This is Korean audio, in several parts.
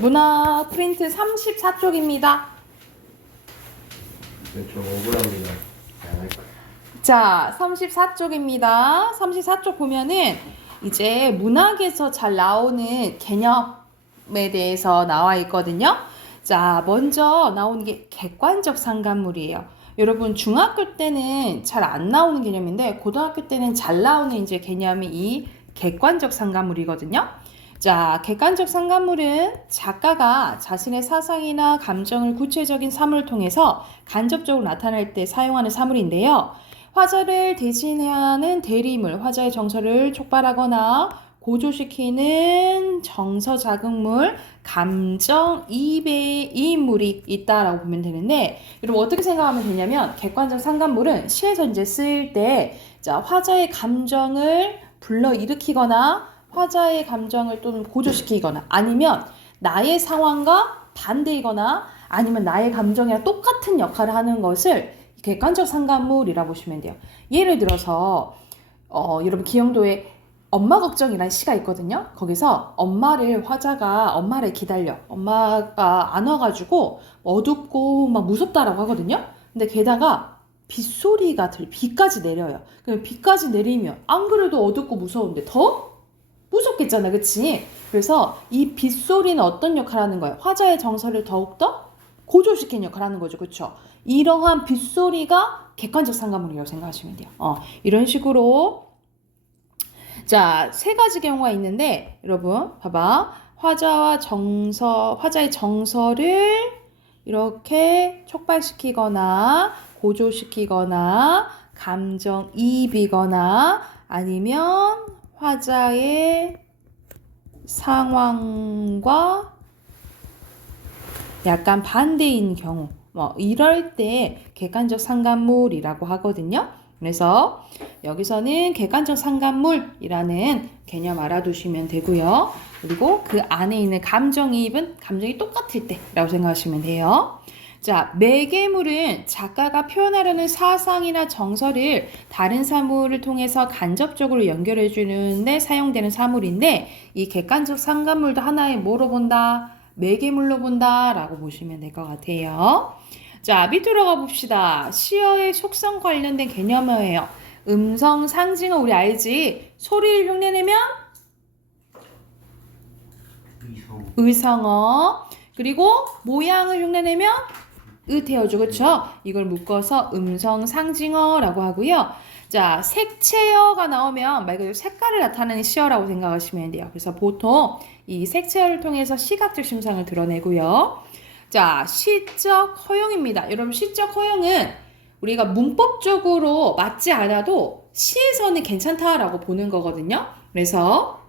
문화 프린트 34쪽입니다. 좀 억울합니다. 자, 34쪽입니다. 34쪽 보면은 이제 문학에서 잘 나오는 개념에 대해서 나와 있거든요. 자, 먼저 나오는 게 객관적 상관물이에요. 여러분 중학교 때는 잘 안 나오는 개념인데 고등학교 때는 잘 나오는 이제 개념이 이 객관적 상관물이거든요. 자, 객관적 상관물은 작가가 자신의 사상이나 감정을 구체적인 사물을 통해서 간접적으로 나타낼 때 사용하는 사물인데요. 화자를 대신하는 대리인물, 화자의 정서를 촉발하거나 고조시키는 정서 자극물, 감정이입의 인물이 있다라고 보면 되는데, 여러분 어떻게 생각하면 되냐면 객관적 상관물은 시에서 이제 쓰일 때 자, 화자의 감정을 불러일으키거나 화자의 감정을 또는 고조시키거나 아니면 나의 상황과 반대이거나 아니면 나의 감정이랑 똑같은 역할을 하는 것을 객관적 상관물이라고 보시면 돼요. 예를 들어서 여러분 기영도에 엄마 걱정이라는 시가 있거든요. 거기서 화자가 엄마를 기다려. 엄마가 안 와가지고 어둡고 막 무섭다라고 하거든요. 근데 게다가 비까지 내려요. 그럼 비까지 내리면 안 그래도 어둡고 무서운데 더 무섭겠잖아, 그치? 그래서 이 빗소리는 어떤 역할을 하는 거예요? 화자의 정서를 더욱더 고조시키는 역할을 하는 거죠, 그쵸? 이러한 빗소리가 객관적 상관물이라고 생각하시면 돼요. 이런 식으로 자, 세 가지 경우가 있는데 여러분 봐봐. 화자의 정서를 이렇게 촉발시키거나 고조시키거나 감정이입이거나 아니면 화자의 상황과 약간 반대인 경우 이럴 때 객관적 상관물이라고 하거든요. 그래서 여기서는 객관적 상관물이라는 개념 알아두시면 되고요. 그리고 그 안에 있는 감정이입은 감정이 똑같을 때라고 생각하시면 돼요. 자, 매개물은 작가가 표현하려는 사상이나 정서를 다른 사물을 통해서 간접적으로 연결해 주는데 사용되는 사물인데 이 객관적 상관물도 하나의 뭐로 본다? 매개물로 본다 라고 보시면 될 것 같아요. 자, 밑으로 가봅시다. 시어의 속성 관련된 개념어예요. 음성, 상징어 우리 알지? 소리를 흉내내면 의성어. 그리고 모양을 흉내내면 의태어죠. 그쵸? 이걸 묶어서 음성, 상징어라고 하고요. 자, 색채어가 나오면 말 그대로 색깔을 나타내는 시어라고 생각하시면 돼요. 그래서 보통 이 색채어를 통해서 시각적 심상을 드러내고요. 자, 시적 허용입니다. 여러분 시적 허용은 우리가 문법적으로 맞지 않아도 시에서는 괜찮다라고 보는 거거든요. 그래서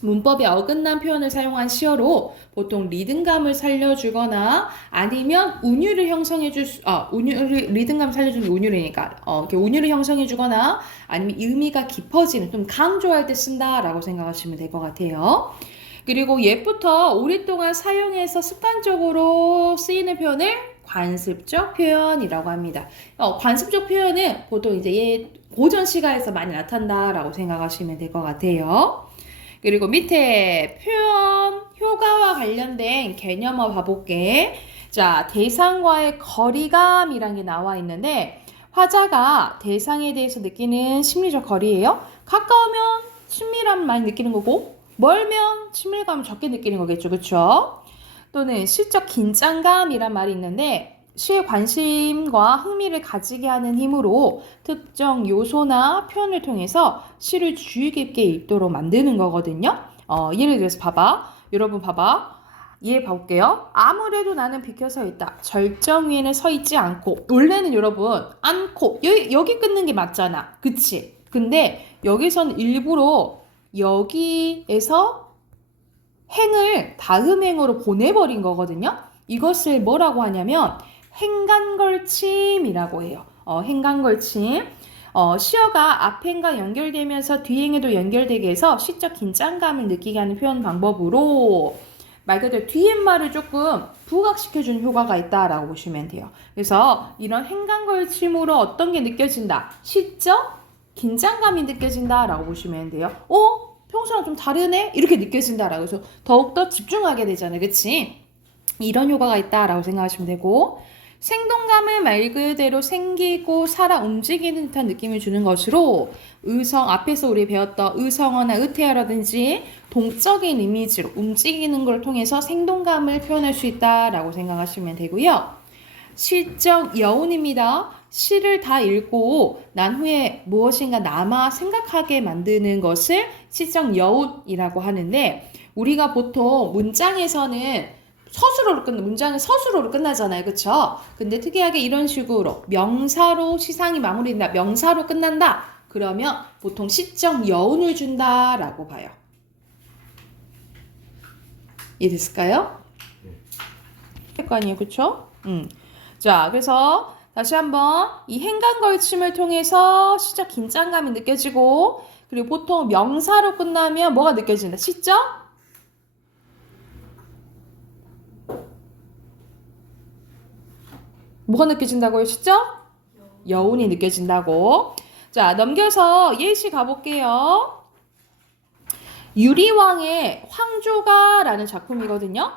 문법이 어긋난 표현을 사용한 시어로 보통 리듬감을 살려주거나 아니면 운율을 형성해줄 리듬감 살려주는 게 운율이니까 이렇게 운율을 형성해주거나 아니면 의미가 깊어지는 좀 강조할 때 쓴다라고 생각하시면 될 것 같아요. 그리고 옛부터 오랫동안 사용해서 습관적으로 쓰이는 표현을 관습적 표현이라고 합니다. 관습적 표현은 보통 이제 고전 시가에서 많이 나타난다라고 생각하시면 될 것 같아요. 그리고 밑에 표현, 효과와 관련된 개념어 봐볼게. 자, 대상과의 거리감이란 게 나와 있는데 화자가 대상에 대해서 느끼는 심리적 거리예요. 가까우면 친밀함을 많이 느끼는 거고 멀면 친밀감을 적게 느끼는 거겠죠. 그쵸? 또는 시적 긴장감이란 말이 있는데 시의 관심과 흥미를 가지게 하는 힘으로 특정 요소나 표현을 통해서 시를 주의 깊게 읽도록 만드는 거거든요. 예를 들어서 봐봐. 여러분 봐봐. 얘 봐볼게요. 아무래도 나는 비켜 서 있다. 절정 위에는 서 있지 않고. 원래는 여러분 않고 여기 끊는 게 맞잖아. 그치? 근데 여기서는 일부러 여기에서 행을 다음 행으로 보내버린 거거든요. 이것을 뭐라고 하냐면 행간걸침이라고 해요. 행간걸침. 시어가 앞행과 연결되면서 뒤행에도 연결되게 해서 시적 긴장감을 느끼게 하는 표현 방법으로 말 그대로 뒤엔말을 조금 부각시켜주는 효과가 있다라고 보시면 돼요. 그래서 이런 행간걸침으로 어떤 게 느껴진다? 시적 긴장감이 느껴진다라고 보시면 돼요. 평소랑 좀 다르네? 이렇게 느껴진다라고 해서 더욱더 집중하게 되잖아요. 그치? 이런 효과가 있다라고 생각하시면 되고 생동감은 말 그대로 생기고 살아 움직이는 듯한 느낌을 주는 것으로 의성 앞에서 우리 배웠던 의성어나 의태어라든지 동적인 이미지로 움직이는 걸 통해서 생동감을 표현할 수 있다라고 생각하시면 되고요. 시적 여운입니다. 시를 다 읽고 난 후에 무엇인가 남아 생각하게 만드는 것을 시적 여운이라고 하는데 우리가 보통 문장에서는 문장은 서술어로 끝나잖아요. 그쵸? 근데 특이하게 이런 식으로 명사로 시상이 마무리된다. 명사로 끝난다. 그러면 보통 시적 여운을 준다라고 봐요. 이해됐을까요? 할 거 아니에요. 그쵸? 자, 그래서 다시 한번 이 행간 걸침을 통해서 시적 긴장감이 느껴지고 그리고 보통 명사로 끝나면 뭐가 느껴진다? 시적? 뭐가 느껴진다고요? 시적? 여운이 느껴진다고. 자, 넘겨서 예시 가볼게요. 유리왕의 황조가라는 작품이거든요.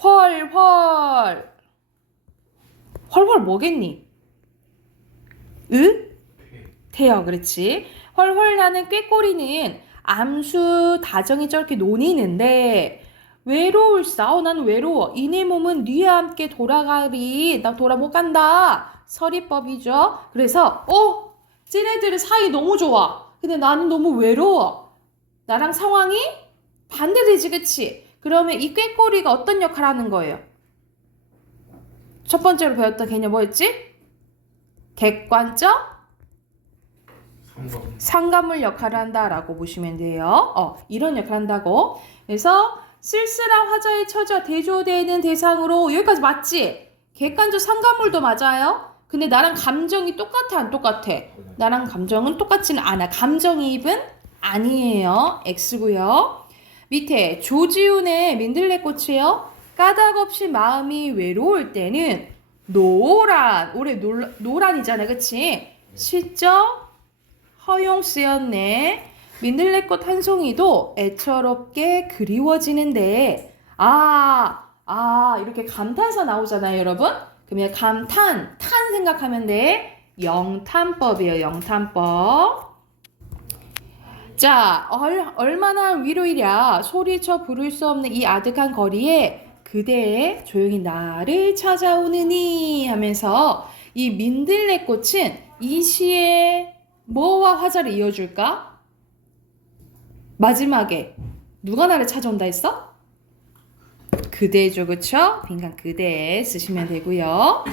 헐헐 뭐겠니? 태요. 그렇지. 헐헐하는 꾀꼬리는 암수 다정이 저렇게 논이는데 외로울싸. 나는 외로워. 이네 몸은 네와 함께 돌아가리. 나 돌아 못 간다. 서리법이죠. 그래서 쟤네들의 사이 너무 좋아. 근데 나는 너무 외로워. 나랑 상황이 반대되지. 그치? 그러면 이 꾀꼬리가 어떤 역할을 하는 거예요? 첫 번째로 배웠던 개념 뭐였지? 객관적 상관물 역할을 한다라고 보시면 돼요. 이런 역할을 한다고. 그래서 쓸쓸한 화자에 처져 대조되는 대상으로 여기까지 맞지? 객관적 상관물도 맞아요. 근데 나랑 감정이 똑같아 안 똑같아? 나랑 감정은 똑같지는 않아. 감정이입은 아니에요. X고요. 밑에 조지훈의 민들레꽃이요. 까닭없이 마음이 외로울 때는 노란. 올해 노란이잖아. 그치? 시적 허용 쓰였네. 민들레꽃 한 송이도 애처롭게 그리워지는데 이렇게 감탄사 나오잖아요. 여러분. 그러면 감탄, 탄 생각하면 돼. 영탄법이에요. 영탄법. 자, 얼마나 위로이랴. 소리쳐 부를 수 없는 이 아득한 거리에 그대 조용히 나를 찾아오느니 하면서 이 민들레꽃은 이 시에 뭐와 화자를 이어줄까? 마지막에 누가 나를 찾아온다 했어? 그대죠. 그쵸? 빈칸 그대 쓰시면 되고요.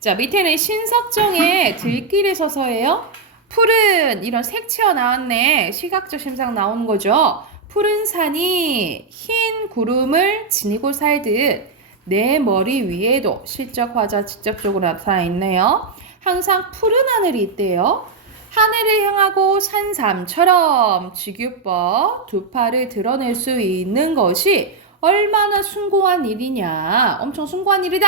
자, 밑에는 신석정의 들길에 서서예요. 푸른 이런 색채어 나왔네. 시각적 심상 나오는 거죠. 푸른 산이 흰 구름을 지니고 살듯 내 머리 위에도 실적 화자 직접적으로 나타나 있네요. 항상 푸른 하늘이 있대요. 하늘을 향하고 산삼처럼 지규법 두 팔을 드러낼 수 있는 것이 얼마나 숭고한 일이냐. 엄청 숭고한 일이다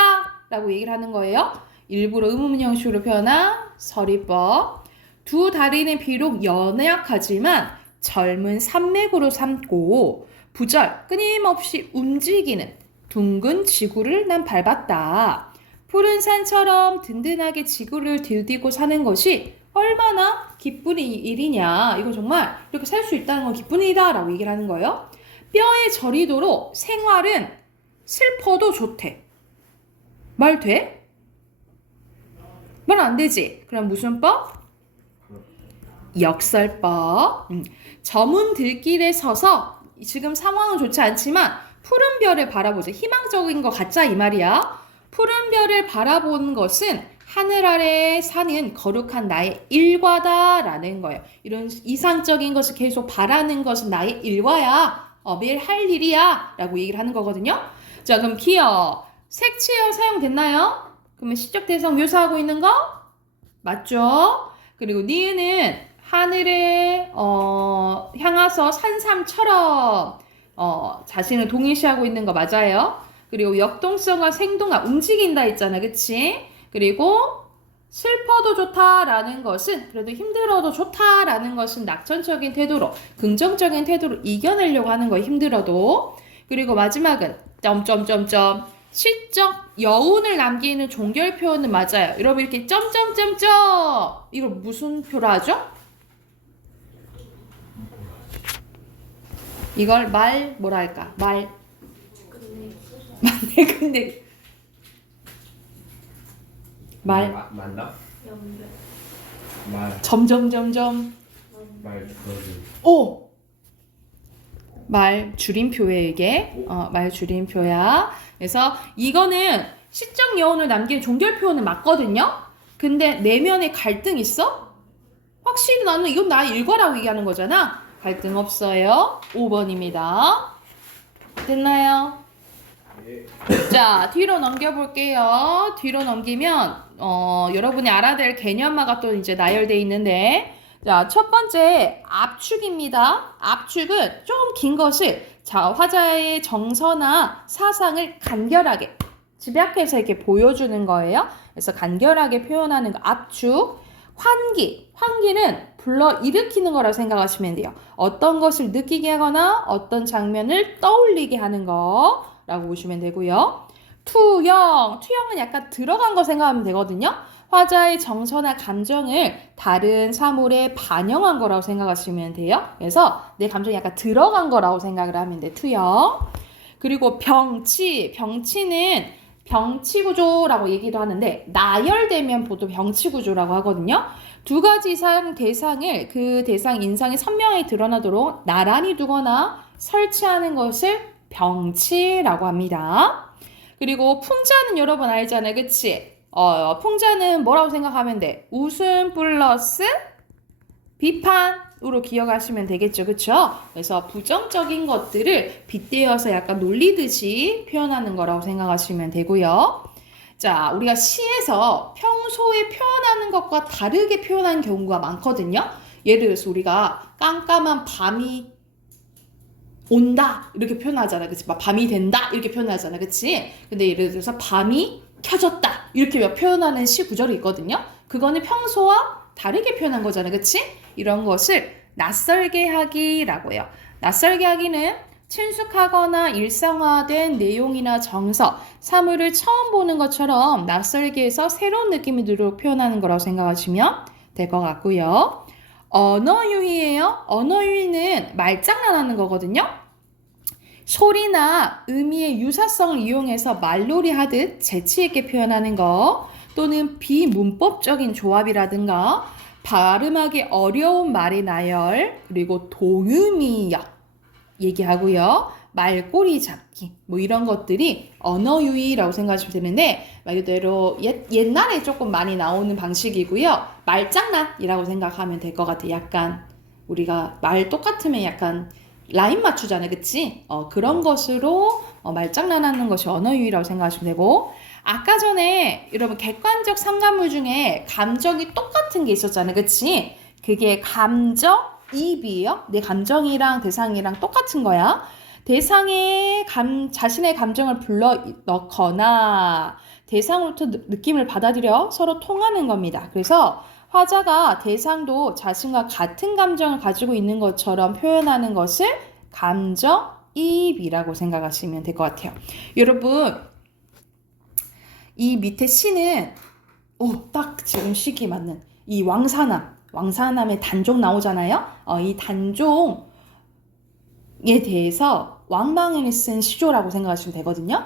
라고 얘기를 하는 거예요. 일부러 의문문 형식으로 표현한 서리법. 두 다리는 비록 연약하지만 젊은 산맥으로 삼고 부절 끊임없이 움직이는 둥근 지구를 난 밟았다. 푸른 산처럼 든든하게 지구를 들디고 사는 것이 얼마나 기쁜 일이냐. 이거 정말 이렇게 살 수 있다는 건 기쁜 일이다 라고 얘기를 하는 거예요. 뼈에 저리도록 생활은 슬퍼도 좋대. 말 돼? 말 안 되지? 그럼 무슨 법? 역설법. 저문 들길에 서서 지금 상황은 좋지 않지만 푸른 별을 바라보자. 희망적인 것 같자 이 말이야. 푸른 별을 바라보는 것은 하늘 아래에 사는 거룩한 나의 일과다라는 거예요. 이런 이상적인 것을 계속 바라는 것은 나의 일과야. 매일 할 일이야 라고 얘기를 하는 거거든요. 자, 그럼 기어 색치어 사용됐나요? 그러면 시적 대상 묘사하고 있는 거 맞죠? 그리고 니은은 하늘에 향해서 산삼처럼 자신을 동일시하고 있는 거 맞아요? 그리고 역동성과 생동감 움직인다 했잖아. 그치? 그리고 슬퍼도 좋다라는 것은 그래도 힘들어도 좋다라는 것은 낙천적인 태도로 긍정적인 태도로 이겨내려고 하는 거예요. 힘들어도. 그리고 마지막은 점점점점 시적 여운을 남기는 종결 표현은 맞아요. 여러분 이렇게 점점점점 이걸 무슨 표로 하죠? 이걸 말 뭐라 할까? 말 맞네 근데 말 만나? 연결. 말 점점점점 말 그거를 오! 말 줄임표에 이게 말 줄임표야. 그래서 이거는 시적 여운을 남기는 종결 표현은 맞거든요. 근데 내면에 갈등 있어? 확실히 나는 이건 나 일과라고 얘기하는 거잖아. 갈등 없어요. 5번입니다. 됐나요? 자, 뒤로 넘겨볼게요. 뒤로 넘기면 여러분이 알아야 될 개념마가 또 이제 나열돼 있는데, 자, 첫 번째 압축입니다. 압축은 좀 긴 것을 자 화자의 정서나 사상을 간결하게 집약해서 이렇게 보여주는 거예요. 그래서 간결하게 표현하는 거 압축. 환기는 불러일으키는 거라고 생각하시면 돼요. 어떤 것을 느끼게 하거나 어떤 장면을 떠올리게 하는 거라고 보시면 되고요. 투영은 약간 들어간 거 생각하면 되거든요. 화자의 정서나 감정을 다른 사물에 반영한 거라고 생각하시면 돼요. 그래서 내 감정이 약간 들어간 거라고 생각을 하면 돼. 투영. 그리고 병치는 병치구조라고 얘기도 하는데 나열되면 보통 병치구조라고 하거든요. 두 가지 이상 대상을 그 대상 인상이 선명하게 드러나도록 나란히 두거나 설치하는 것을 병치라고 합니다. 그리고 풍자는 여러분 알잖아요. 그치? 풍자는 뭐라고 생각하면 돼? 웃음 플러스 비판으로 기억하시면 되겠죠. 그쵸? 그래서 부정적인 것들을 빗대어서 약간 놀리듯이 표현하는 거라고 생각하시면 되고요. 자, 우리가 시에서 평소에 표현하는 것과 다르게 표현하는 경우가 많거든요. 예를 들어서 우리가 깜깜한 밤이 온다 이렇게 표현하잖아. 그치? 막 밤이 된다 이렇게 표현하잖아. 그치? 근데 예를 들어서 밤이 켜졌다 이렇게 표현하는 시 구절이 있거든요. 그거는 평소와 다르게 표현한 거잖아. 그치? 이런 것을 낯설게 하기라고 해요. 낯설게 하기는 친숙하거나 일상화된 내용이나 정서, 사물을 처음 보는 것처럼 낯설게 해서 새로운 느낌이 들도록 표현하는 거라고 생각하시면 될 것 같고요. 언어유희예요. 언어유희는 말장난하는 거거든요. 소리나 의미의 유사성을 이용해서 말놀이 하듯 재치있게 표현하는 거, 또는 비문법적인 조합이라든가 발음하기 어려운 말의 나열, 그리고 동의미역 얘기하고요. 말꼬리 잡기 뭐 이런 것들이 언어유희라고 생각하시면 되는데 말 그대로 옛날에 조금 많이 나오는 방식이고요. 말장난이라고 생각하면 될 것 같아요. 약간 우리가 말 똑같으면 약간 라인 맞추잖아요. 그치? 그런 것으로 말장난하는 것이 언어유희라고 생각하시면 되고, 아까 전에 여러분 객관적 상관물 중에 감정이 똑같은 게 있었잖아요. 그치? 그게 감정이입이에요. 내 감정이랑 대상이랑 똑같은 거야. 대상에 자신의 감정을 불러 넣거나 대상으로부터 느낌을 받아들여 서로 통하는 겁니다. 그래서 화자가 대상도 자신과 같은 감정을 가지고 있는 것처럼 표현하는 것을 감정이입이라고 생각하시면 될 것 같아요. 여러분, 이 밑에 시는 딱 지금 시기에 맞는 이 왕사남의 단종 나오잖아요. 이 단종에 대해서 왕방을 쓴 시조라고 생각하시면 되거든요.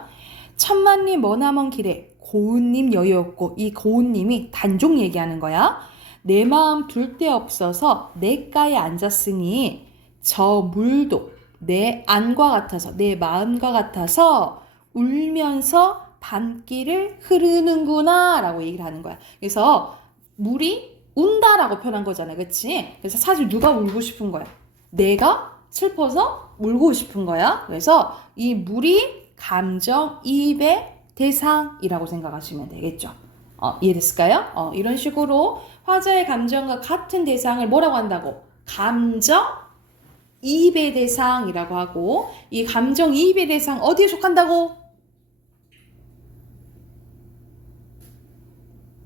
천만리 머나먼 길에 고운님 여유없고, 이 고운님이 단종 얘기하는 거야. 내 마음 둘 데 없어서 내가에 앉았으니 저 물도 내 안과 같아서 내 마음과 같아서 울면서 밤길을 흐르는구나 라고 얘기를 하는 거야. 그래서 물이 운다라고 표현한 거잖아. 그치? 그래서 사실 누가 울고 싶은 거야? 내가 슬퍼서 울고 싶은 거야. 그래서 이 물이 감정이입의 대상이라고 생각하시면 되겠죠. 이해됐을까요? 이런 식으로 화자의 감정과 같은 대상을 뭐라고 한다고? 감정이입의 대상이라고 하고, 이 감정이입의 대상 어디에 속한다고?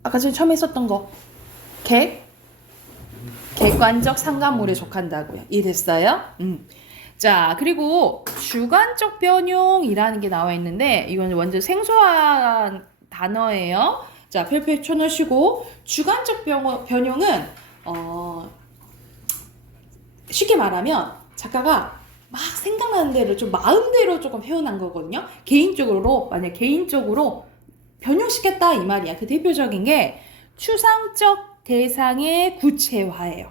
아까 전에 처음에 썼던 거. 객관적 상관물에 속한다고요. 이해됐어요? 자, 그리고 주관적 변용이라는 게 나와 있는데 이건 완전 생소한 단어예요. 자, 별표에 쳐놓으시고 주관적 변용은 쉽게 말하면 작가가 막 생각나는 대로 좀 마음대로 조금 표현한 거거든요. 만약 개인적으로 변형시켰다 이 말이야. 그 대표적인 게 추상적 대상의 구체화예요.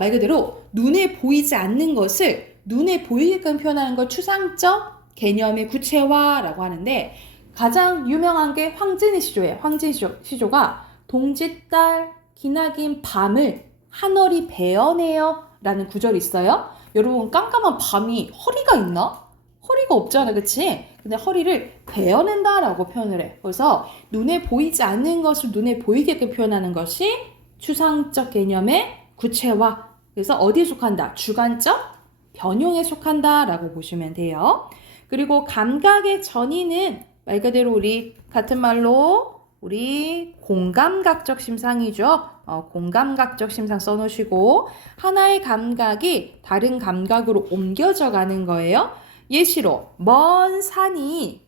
말 그대로 눈에 보이지 않는 것을 눈에 보이게끔 표현하는 걸 추상적 개념의 구체화라고 하는데 가장 유명한 게 황진의 시조예요. 황진의 시조가 동짓달 기나긴 밤을 하늘이 베어내요 라는 구절이 있어요. 여러분 깜깜한 밤이 허리가 있나? 허리가 없잖아, 그치? 근데 허리를 베어낸다 라고 표현을 해. 그래서 눈에 보이지 않는 것을 눈에 보이게끔 표현하는 것이 추상적 개념의 구체화. 그래서 어디에 속한다? 주관적 변용에 속한다 라고 보시면 돼요. 그리고 감각의 전이는 말 그대로 우리 같은 말로 우리 공감각적 심상이죠. 공감각적 심상 써놓으시고 하나의 감각이 다른 감각으로 옮겨져 가는 거예요. 예시로 먼 산은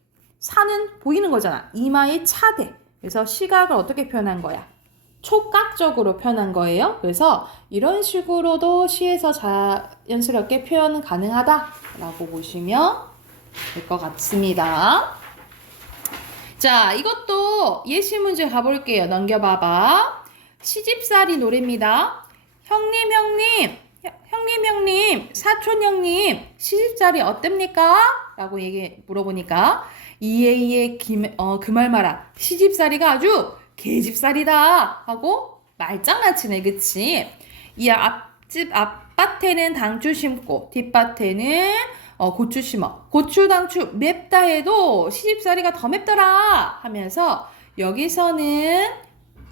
보이는 거잖아. 이마에 차대. 그래서 시각을 어떻게 표현한 거야? 촉각적으로 표현한 거예요. 그래서 이런 식으로도 시에서 자연스럽게 표현 가능하다라고 보시면 될 것 같습니다. 자, 이것도 예시 문제 가볼게요. 넘겨봐봐. 시집살이 노래입니다. 형님, 사촌 형님, 시집살이 어땠습니까? 라고 물어보니까 이에 그 말 마라. 시집살이가 아주 개집살이다 하고 말장난치네, 그치? 이 앞집 앞밭에는 당추 심고 뒷밭에는 고추 심어. 고추 당추 맵다 해도 시집살이가 더 맵더라 하면서 여기서는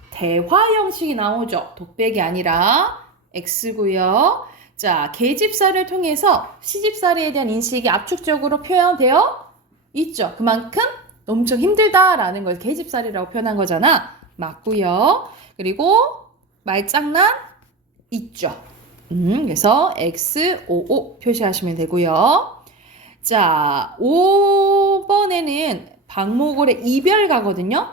대화 형식이 나오죠. 독백이 아니라 X고요. 자, 계집살을 통해서 시집살이에 대한 인식이 압축적으로 표현되어 있죠. 그만큼 엄청 힘들다라는 걸 계집살이라고 표현한 거잖아. 맞고요. 그리고 말장난 있죠. 그래서 X55 표시하시면 되고요. 자, 5번에는 박모골의 이별가거든요.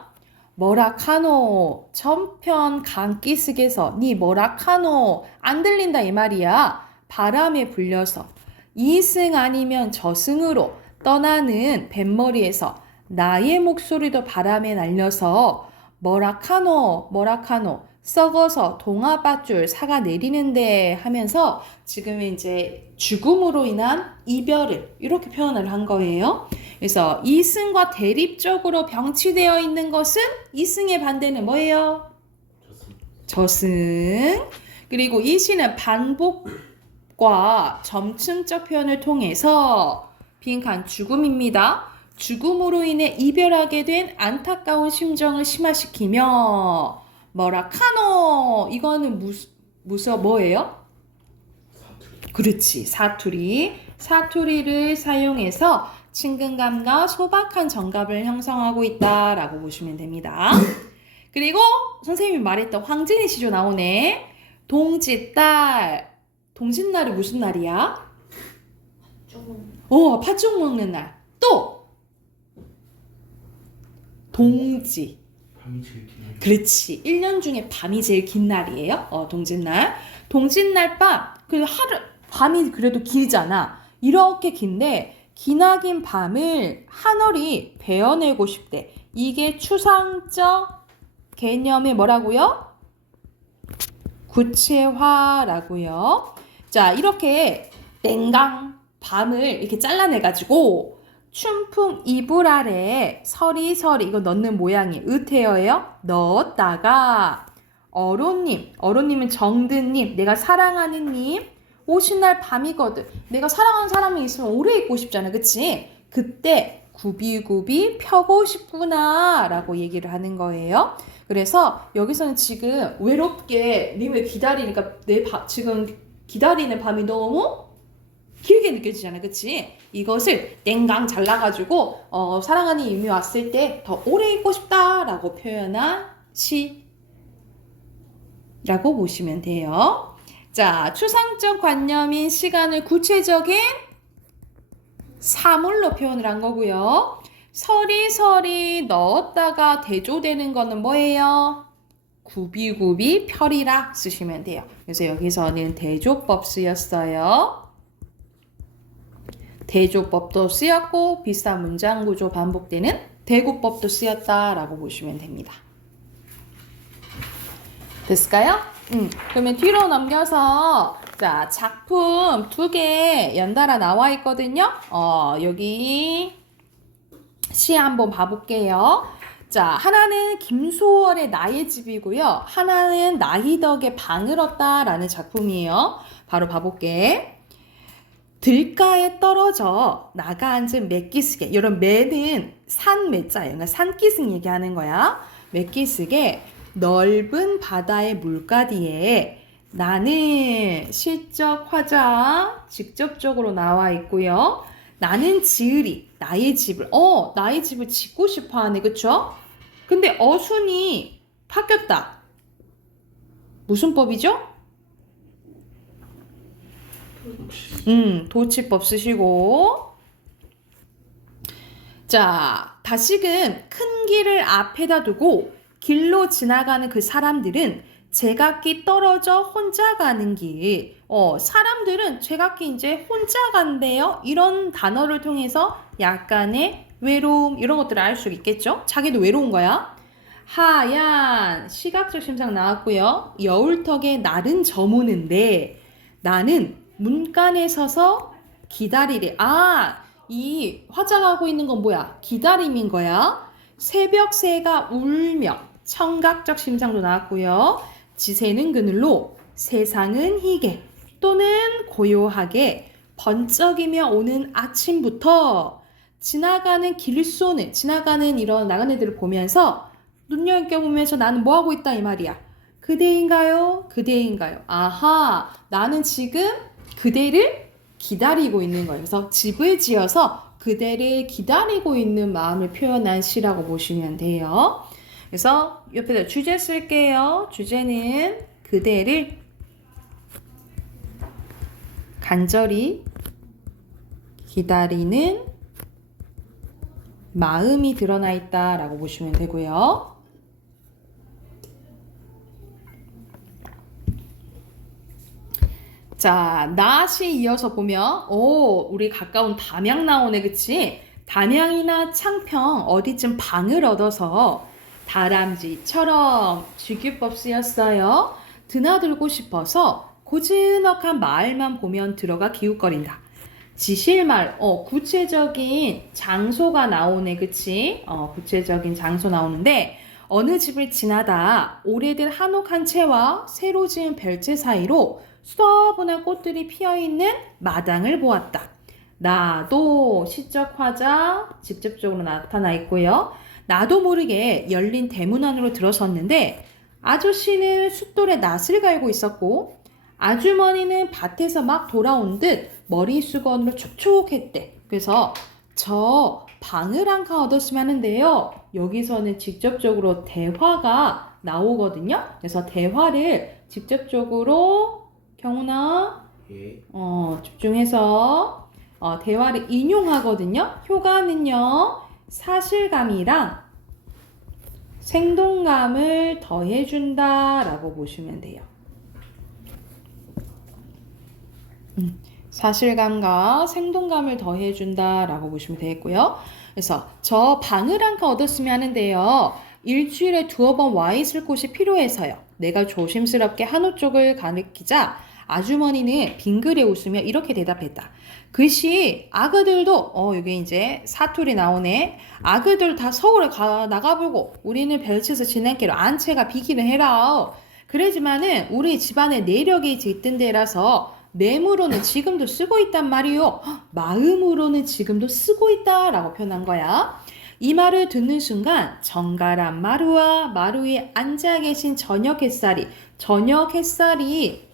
뭐라카노 전편 강기슭에서 니 뭐라카노 안 들린다 이 말이야. 바람에 불려서 이승 아니면 저승으로 떠나는 뱃머리에서 나의 목소리도 바람에 날려서 뭐라카노 썩어서 동아밧줄 사가 내리는데 하면서 지금 이제 죽음으로 인한 이별을 이렇게 표현을 한 거예요. 그래서 이승과 대립적으로 병치되어 있는 것은 이승의 반대는 뭐예요? 저승. 그리고 이 시는 반복과 점층적 표현을 통해서 빈칸 죽음입니다. 죽음으로 인해 이별하게 된 안타까운 심정을 심화시키며 뭐라카노 이거는 뭐예요? 그렇지, 사투리를 사용해서 친근감과 소박한 정감을 형성하고 있다라고 보시면 됩니다. 그리고 선생님이 말했던 황진의 시조 나오네. 동짓날이 무슨 날이야? 팥죽 먹는 날. 또 동지. 밤이 제일 긴 날. 그렇지. 1년 중에 밤이 제일 긴 날이에요. 동짓날. 동짓날 밤이 그래도 길잖아. 이렇게 긴데 기나긴 밤을 하늘이 베어내고 싶대. 이게 추상적 개념의 뭐라고요? 구체화라고요. 자, 이렇게 땡강 밤을 이렇게 잘라내가지고 춘풍 이불 아래 서리서리 이거 넣는 모양이 으태어예요. 넣었다가 어로님은 정든님, 내가 사랑하는 님, 오신 날 밤이거든. 내가 사랑하는 사람이 있으면 오래 있고 싶잖아, 그치? 그때 굽이굽이 펴고 싶구나 라고 얘기를 하는 거예요. 그래서 여기서는 지금 외롭게 님을 기다리니까 지금 기다리는 밤이 너무 길게 느껴지잖아, 그치? 이것을 땡강 잘라가지고 사랑하는 님이 왔을 때 더 오래 있고 싶다라고 표현한 시 라고 보시면 돼요. 자, 추상적 관념인 시간을 구체적인 사물로 표현을 한 거고요. 서리서리 넣었다가 대조되는 거는 뭐예요? 구비구비 펴리라 쓰시면 돼요. 그래서 여기서는 대조법 쓰였어요. 대조법도 쓰였고 비슷한 문장 구조 반복되는 대구법도 쓰였다라고 보시면 됩니다. 됐을까요? 그러면 뒤로 넘겨서 자, 작품 2개 연달아 나와 있거든요. 여기 시 한번 봐볼게요. 자, 하나는 김소월의 나의 집이고요. 하나는 나희덕의 방을 얻다라는 작품이에요. 바로 봐볼게. 들가에 떨어져 나가 앉은 맥기스게. 이런 매는 산 매자예요. 그러니까 산기슭 얘기하는 거야. 맥기스게 넓은 바다의 물가디에 나는 시적 화자 직접적으로 나와 있고요. 나는 지으리 나의 집을 나의 집을 짓고 싶어 하네. 그쵸? 근데 어순이 바뀌었다. 무슨 법이죠? 도치법 쓰시고. 자, 다시금 큰 길을 앞에다 두고 길로 지나가는 그 사람들은 제각기 떨어져 혼자 가는 길. 사람들은 제각기 이제 혼자 간대요. 이런 단어를 통해서 약간의 외로움 이런 것들을 알 수 있겠죠. 자기도 외로운 거야. 하얀 시각적 심상 나왔고요. 여울턱에 날은 저무는데 나는 문간에 서서 기다리래. 이 화장하고 있는 건 뭐야? 기다림인 거야. 새벽새가 울며 청각적 심상도 나왔고요. 지새는 그늘로 세상은 희게 또는 고요하게 번쩍이며 오는 아침부터 지나가는 길소는 지나가는 이런 나간 애들을 보면서 눈여겨보면서 나는 뭐하고 있다 이 말이야. 그대인가요? 그대인가요? 아하, 나는 지금 그대를 기다리고 있는 거예요. 그래서 집을 지어서 그대를 기다리고 있는 마음을 표현한 시라고 보시면 돼요. 그래서 옆에다 주제 쓸게요. 주제는 그대를 간절히 기다리는 마음이 드러나 있다라고 보시면 되고요. 자, 나시 이어서 보면 우리 가까운 담양 나오네. 그치? 담양이나 창평 어디쯤 방을 얻어서 다람쥐처럼 주규법 쓰였어요. 드나들고 싶어서 고즈넉한 마을만 보면 들어가 기웃거린다. 지실마을, 구체적인 장소가 나오네. 그치? 구체적인 장소 나오는데 어느 집을 지나다 오래된 한옥 한 채와 새로 지은 별채 사이로 수더분한 꽃들이 피어있는 마당을 보았다. 나도 시적 화자 직접적으로 나타나 있고요. 나도 모르게 열린 대문 안으로 들어섰는데 아저씨는 숫돌에 낫을 갈고 있었고 아주머니는 밭에서 막 돌아온 듯 머리수건으로 촉촉했대. 그래서 저 방을 한 칸 얻었으면 하는데요. 여기서는 직접적으로 대화가 나오거든요. 그래서 대화를 직접적으로 경훈아 집중해서 대화를 인용하거든요. 효과는요. 사실감이랑 생동감을 더해준다 라고 보시면 돼요. 사실감과 생동감을 더해준다 라고 보시면 되겠고요. 그래서 저 방을 한 칸 얻었으면 하는데요. 일주일에 2번 와 있을 곳이 필요해서요. 내가 조심스럽게 한우 쪽을 가리키자 아주머니는 빙그레 웃으며 이렇게 대답했다. 글씨 아그들도 여기 이제 사투리 나오네. 아그들 다 서울에 나가보고 우리는 별채에서 지낼게로 안채가 비기는 해라. 그러지만은 우리 집안에 내력이 짙은 데라서 뇌무로는 지금도 쓰고 있단 말이요. 마음으로는 지금도 쓰고 있다라고 표현한 거야. 이 말을 듣는 순간 정갈한 마루와 마루 위에 앉아 계신 저녁 햇살이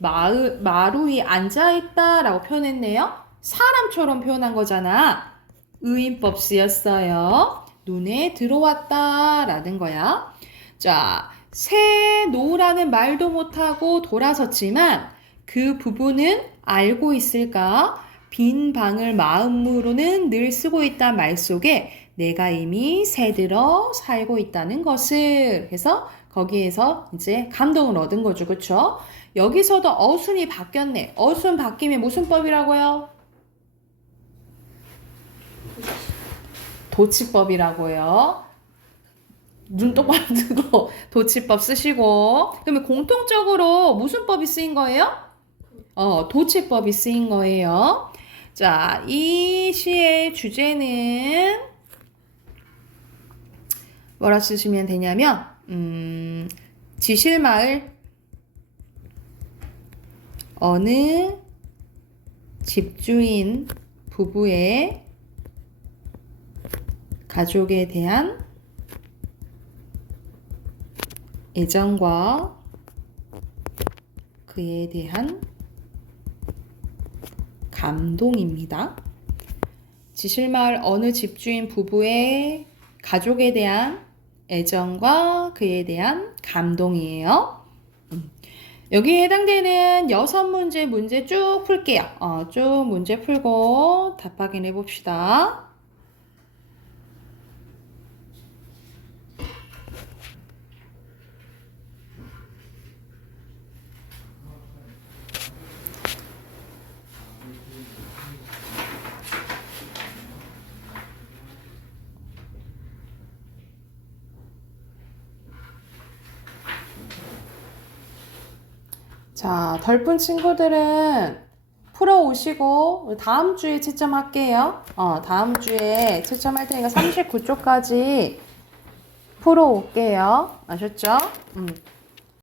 마루 위에 앉아 있다라고 표현했네요. 사람처럼 표현한 거잖아. 의인법 쓰였어요. 눈에 들어왔다라는 거야. 자, 세노라는 말도 못하고 돌아섰지만 그 부부는 알고 있을까? 빈 방을 마음으로는 늘 쓰고 있단 말 속에 내가 이미 새들어 살고 있다는 것을. 그래서 거기에서 이제 감동을 얻은 거죠. 그쵸? 여기서도 어순이 바뀌었네. 어순 바뀌면 무슨 법이라고요? 도치법이라고요. 눈 똑바로 뜨고 도치법 쓰시고. 그러면 공통적으로 무슨 법이 쓰인 거예요? 도치법이 쓰인 거예요. 자, 이 시의 주제는 뭐라 쓰시면 되냐면 지실마을 어느 집주인 부부의 가족에 대한 애정과 그에 대한 감동입니다. 지실마을 어느 집주인 부부의 가족에 대한 애정과 그에 대한 감동이에요. 여기에 해당되는 6문제 문제 쭉 풀게요. 쭉 문제 풀고 답 확인해 봅시다. 자, 덜 푼 친구들은 풀어오시고 다음 주에 채점할게요. 다음 주에 채점할 테니까 39쪽까지 풀어올게요. 아셨죠?